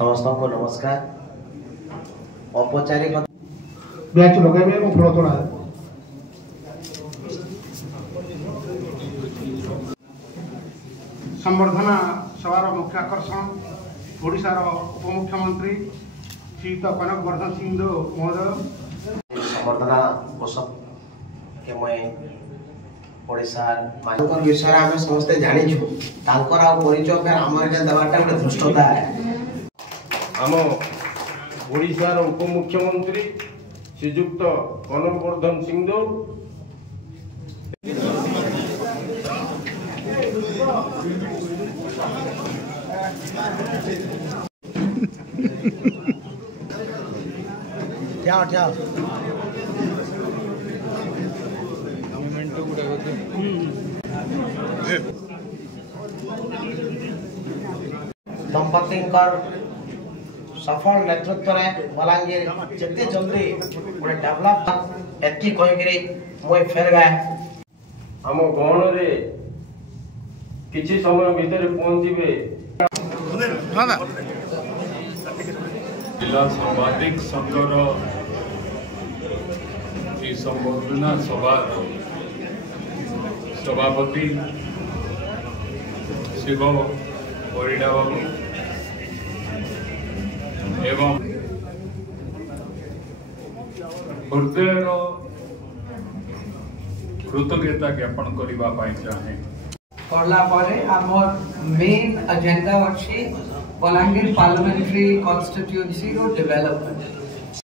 समस्त को नमस्कार। औपचारिक बैच लगाइबे और फल तोड़ा संवर्धना सभार मुख्य आकर्षण ओडिशार उपमुख्यमंत्री श्रीयुक्त कनक वर्धन सिंह महोदय संवर्धना पोषक के मैं ओडिशार मानकर विषय आम समस्ते जानी तांकर आ परिचय फेर हमर के दबाटा गोटे दुष्टता है। आम ओडिशार उपमुख्यमंत्री श्रीयुक्त कनक वर्धन सिंह जाओ जाओ दंपति सफल नेतृत्व में बलांगीर जिते जल्दी गोटे डेवलप एति कहीकि मुई फेर गए आम गहन रे किछि समय भीतर पहुंचीबे। जिला सर्वाधिक संघर संवर्धना सभा सभापति शिव परिडा बाबू एवं हृदयर कृतज्ञता ज्ञापन करने चाहे मेन एजेंडा अच्छी बलांगीर पार्लियामेंट्री कॉन्स्टिट्यूएंसी रो डेवलपमेंट